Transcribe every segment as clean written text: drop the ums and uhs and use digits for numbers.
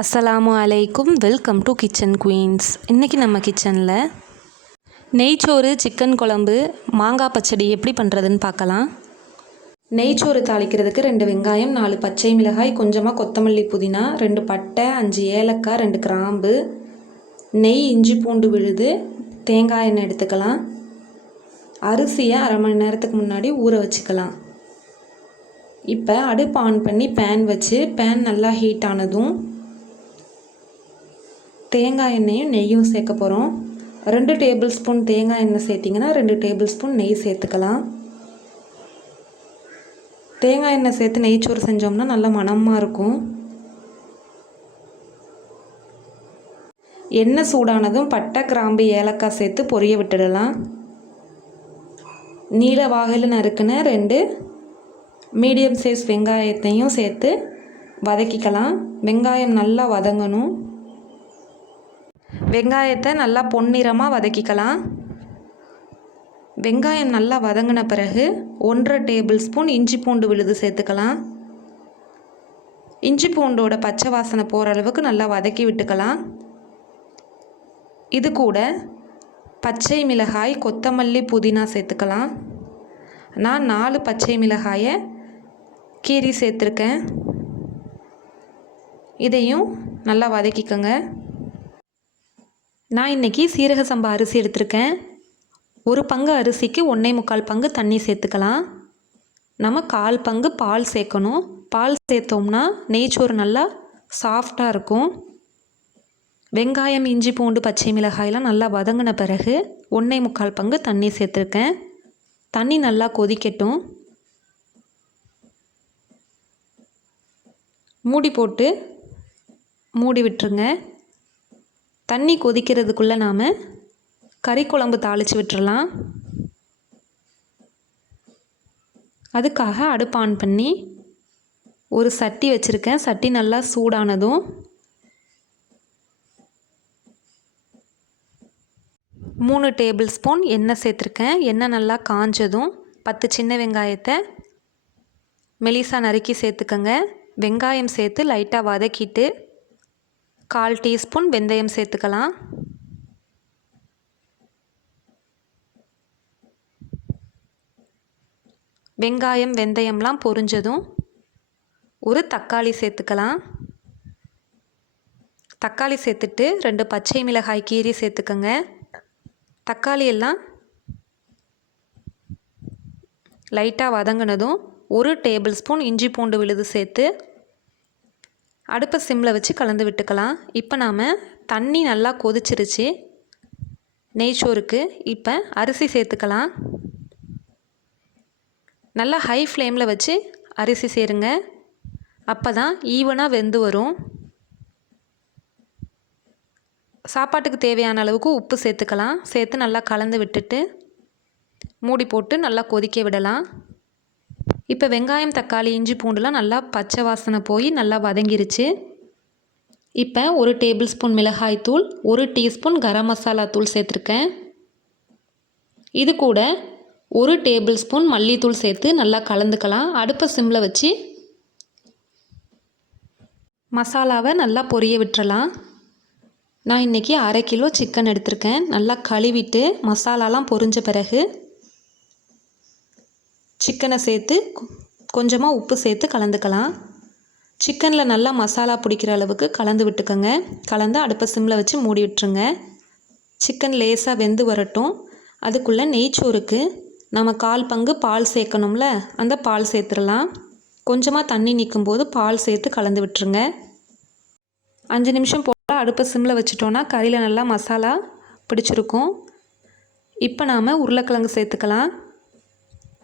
அஸ்ஸலாமு அலைக்கும். Welcome to kitchen queens. இன்றைக்கி நம்ம கிச்சனில் நெய்ச்சோறு, சிக்கன் குழம்பு, மாங்காய் பச்சடி எப்படி பண்ணுறதுன்னு பார்க்கலாம். நெய்ச்சோறு தாளிக்கிறதுக்கு 2 வெங்காயம், 4 பச்சை மிளகாய், கொஞ்சமாக கொத்தமல்லி, புதினா, 2 பட்டை, 5 ஏலக்காய், 2 கிராம்பு, நெய், இஞ்சி பூண்டு விழுது, தேங்காய் எண்ணெய் எடுத்துக்கலாம். அரிசியை அரை மணி நேரத்துக்கு முன்னாடி ஊற வச்சுக்கலாம். இப்போ அடுப்பு ஆன் பண்ணி பேன் வச்சு பேன் நல்லா ஹீட் ஆனதும் தேங்காய் எண்ணெயும் நெய்யும் சேர்க்க போகிறோம். 2 டேபிள் ஸ்பூன் தேங்காய் எண்ணெய் சேர்த்திங்கன்னா 2 டேபிள் ஸ்பூன் நெய் சேர்த்துக்கலாம். தேங்காய் எண்ணெய் சேர்த்து நெய்ச்சோறு செஞ்சோம்னா நல்ல மணமாக இருக்கும். எண்ணெய் சூடானதும் பட்டை, கிராம்பு, ஏலக்காய் சேர்த்து பொரிய விட்டுடலாம். நீல வாகையில் நறுக்குன 2 மீடியம் சைஸ் வெங்காயத்தையும் சேர்த்து வதக்கிக்கலாம். வெங்காயம் நல்லா வதங்கணும். வெங்காயத்தை நல்லா பொன்னிறமாக வதக்கிக்கலாம். வெங்காயம் நல்லா வதங்கின பிறகு 1/2 டேபிள் ஸ்பூன் இஞ்சி பூண்டு விழுது சேர்த்துக்கலாம். இஞ்சி பூண்டோட பச்சை வாசனை போகிற அளவுக்கு நல்லா வதக்கி விட்டுக்கலாம். இது கூட பச்சை மிளகாய், கொத்தமல்லி, புதினா சேர்த்துக்கலாம். நான் 4 பச்சை மிளகாயை கீரி சேர்த்துருக்கேன். இதையும் நல்லா வதக்கிக்கோங்க. நான் இன்றைக்கி சீரக சம்பா அரிசி எடுத்திருக்கேன். 1 பங்கு அரிசிக்கு 1.25 பங்கு தண்ணி சேர்த்துக்கலாம். நம்ம 1/4 பங்கு பால் சேர்க்கணும். பால் சேர்த்தோம்னா நெய்ச்சோறு நல்லா சாஃப்டாக இருக்கும். வெங்காயம், இஞ்சி பூண்டு, பச்சை மிளகாயெல்லாம் நல்லா வதங்கின பிறகு 1.25 பங்கு தண்ணி சேர்த்துருக்கேன். தண்ணி நல்லா கொதிக்கட்டும். மூடி போட்டு மூடி விட்டுருங்க. தண்ணி கொதிக்கிறதுக்குள்ளே நாம் கறி குழம்பு தாளித்து விட்டுறலாம். அதுக்காக அடுப்பு ஆன் பண்ணி ஒரு சட்டி வச்சுருக்கேன். சட்டி நல்லா சூடானதும் 3 டேபிள் ஸ்பூன் எண்ணெய் சேர்த்துருக்கேன். எண்ணெய் நல்லா காஞ்சதும் 10 சின்ன வெங்காயத்தை மெலிசாக நறுக்கி சேர்த்துக்கங்க. வெங்காயம் சேர்த்து லைட்டாக வதக்கிட்டு 1/4 டீஸ்பூன் வெந்தயம் சேர்த்துக்கலாம். வெங்காயம், வெந்தயம்லாம் பொரிஞ்சதும் ஒரு தக்காளி சேர்த்துக்கலாம். தக்காளி சேர்த்துட்டு 2 பச்சை மிளகாய் கீரி சேர்த்துக்கங்க. தக்காளி எல்லாம் லைட்டாக வதங்கினதும் 1 டேபிள் ஸ்பூன் இஞ்சி பூண்டு விழுது சேர்த்து அடுப்பை சிம்மில் வச்சு கலந்து விட்டுக்கலாம். இப்போ நாம் தண்ணி நல்லா கொதிச்சிருச்சு நெய்ச்சோறுக்கு. இப்போ அரிசி சேர்த்துக்கலாம். நல்லா ஹை ஃப்ளேமில் வச்சு அரிசி சேருங்க. அப்போ தான் ஈவனாக வெந்து வரும். சாப்பாட்டுக்கு தேவையான அளவுக்கு உப்பு சேர்த்துக்கலாம். சேர்த்து நல்லா கலந்து விட்டுட்டு மூடி போட்டு நல்லா கொதிக்க விடலாம். இப்போ வெங்காயம், தக்காளி, இஞ்சி பூண்டுலாம் நல்லா பச்சை வாசனை போய் நல்லா வதங்கிருச்சு. இப்போ 1 டேபிள் ஸ்பூன் மிளகாய் தூள், 1 டீஸ்பூன் கரம் மசாலா தூள் சேர்த்துருக்கேன். இது கூட 1 டேபிள் ஸ்பூன் மல்லித்தூள் சேர்த்து நல்லா கலந்துக்கலாம். அடுப்பை சிம்மில் வச்சு மசாலாவை நல்லா பொரிய விட்டுறலாம். நான் இன்றைக்கி 1/2 கிலோ சிக்கன் எடுத்திருக்கேன். நல்லா கழுவிட்டு மசாலாலாம் பொரிஞ்ச பிறகு சிக்கனை சேர்த்து கொஞ்சமாக உப்பு சேர்த்து கலந்துக்கலாம். சிக்கனில் நல்லா மசாலா பிடிக்கிற அளவுக்கு கலந்து விட்டுக்கோங்க. கலந்து அடுப்பை சிம்மில் வச்சு மூடி விட்டுருங்க. சிக்கன் லேசாக வெந்து வரட்டும். அதுக்குள்ளே நெய்ச்சோறுக்கு நம்ம 1/4 பங்கு பால் சேர்க்கணும்ல, அந்த பால் சேர்த்துடலாம். கொஞ்சமாக தண்ணி நிற்கும்போது பால் சேர்த்து கலந்து விட்டுருங்க. 5 நிமிஷம் போல் அடுப்பை சிம்மில் வச்சிட்டோன்னா கறியில் நல்லா மசாலா பிடிச்சிருக்கும். இப்போ நாம் உருளைக்கிழங்கு சேர்த்துக்கலாம்.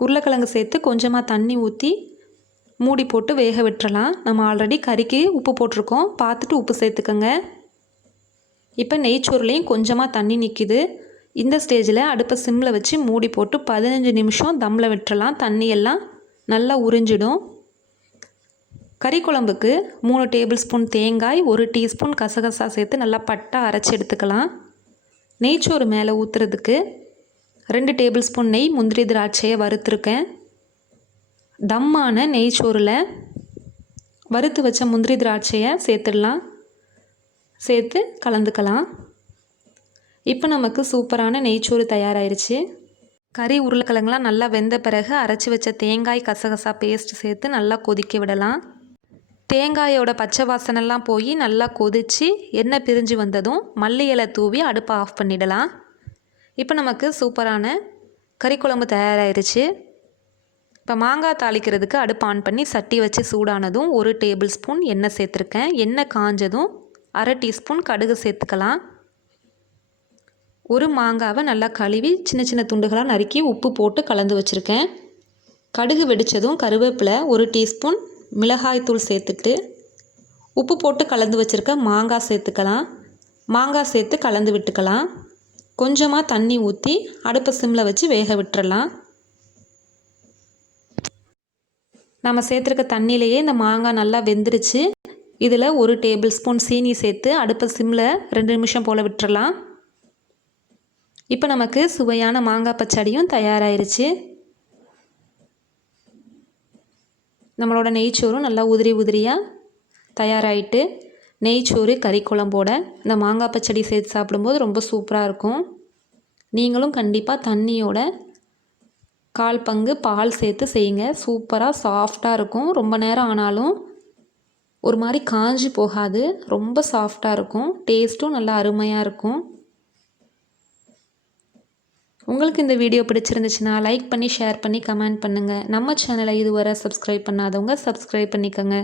உருளைக்கிழங்கு சேர்த்து கொஞ்சமாக தண்ணி ஊற்றி மூடி போட்டு வேக விட்டுறலாம். நம்ம ஆல்ரெடி கறிக்கு உப்பு போட்டிருக்கோம், பார்த்துட்டு உப்பு சேர்த்துக்கோங்க. இப்போ நெய்ச்சோறுலேயும் கொஞ்சமாக தண்ணி நிற்கிது. இந்த ஸ்டேஜில் அடுப்பை சிம்மில் வச்சு மூடி போட்டு 15 நிமிஷம் தம்மில் விட்டுறலாம். தண்ணியெல்லாம் நல்லா உறிஞ்சிடும். கறி குழம்புக்கு 3 டேபிள் ஸ்பூன் தேங்காய், 1 டீஸ்பூன் கசகசா சேர்த்து நல்லா பட்டை அரைச்சி எடுத்துக்கலாம். நெய்ச்சோறு மேலே ஊற்றுறதுக்கு 2 டேபிள் ஸ்பூன் நெய், முந்திரி, திராட்சையை வறுத்துருக்கேன். தம்மான நெய்ச்சோறில் வறுத்து வச்ச முந்திரி திராட்சையை சேர்த்துடலாம். சேர்த்து கலந்துக்கலாம். இப்போ நமக்கு சூப்பரான நெய்ச்சோறு தயாராகிருச்சு. கறி உருளைக்கிழங்குலாம் நல்லா வெந்த பிறகு அரைச்சி வச்ச தேங்காய் கசகசா பேஸ்ட் சேர்த்து நல்லா கொதிக்க விடலாம். தேங்காயோட பச்சை வாசனைலாம் போய் நல்லா கொதித்து எண்ணெய் பிரிஞ்சு வந்ததும் மல்லி இலை தூவி அடுப்பை ஆஃப் பண்ணிடலாம். இப்போ நமக்கு சூப்பரான கறி குழம்பு தயாராகிருச்சு. இப்போ மாங்காய் தாளிக்கிறதுக்கு அடுப்பு ஆன் பண்ணி சட்டி வச்சு சூடானதும் 1 டேபிள் ஸ்பூன் எண்ணெய் சேர்த்துருக்கேன். எண்ணெய் காஞ்சதும் அரை டீஸ்பூன் கடுகு சேர்த்துக்கலாம். ஒரு மாங்காவை நல்லா கழுவி சின்ன சின்ன துண்டுகளாக நறுக்கி உப்பு போட்டு கலந்து வச்சுருக்கேன். கடுகு வெடித்ததும் கருவேப்பிலை 1 டீஸ்பூன் மிளகாய்த்தூள் சேர்த்துட்டு உப்பு போட்டு கலந்து வச்சுருக்க மாங்காய் சேர்த்துக்கலாம். மாங்காய் சேர்த்து கலந்து விட்டுக்கலாம். கொஞ்சமாக தண்ணி ஊற்றி அடுப்பை சிம்மில் வச்சு வேக விட்டுறலாம். நம்ம சேர்த்துருக்க தண்ணியிலையே இந்த மாங்காய் நல்லா வெந்துருச்சு. இதில் 1 டேபிள் ஸ்பூன் சீனி சேர்த்து அடுப்பை சிம்மில் 2 நிமிஷம் போல் விட்டுறலாம். இப்போ நமக்கு சுவையான மாங்காய் பச்சடியும் தயாராகிருச்சு. நம்மளோட நெய்ச்சோறும் நல்லா உதிரி உதிரியாக தயாராகிட்டு, நெய்ச்சோறு கறி குழம்போட இந்த மாங்காய் பச்சடி சேர்த்து சாப்பிடும்போது ரொம்ப சூப்பராக இருக்கும். நீங்களும் கண்டிப்பாக தண்ணியோட 1/4 பங்கு பால் சேர்த்து செய்யுங்க. சூப்பராக சாஃப்டாக இருக்கும். ரொம்ப நேரம் ஆனாலும் ஒரு மாதிரி காஞ்சி போகாது. ரொம்ப சாஃப்டாக இருக்கும். டேஸ்ட்டும் நல்லா அருமையாக இருக்கும். உங்களுக்கு இந்த வீடியோ பிடிச்சிருந்துச்சுன்னா லைக் பண்ணி ஷேர் பண்ணி கமெண்ட் பண்ணுங்கள். நம்ம சேனலை இதுவரை சப்ஸ்கிரைப் பண்ணாதவங்க சப்ஸ்கிரைப் பண்ணிக்கோங்க.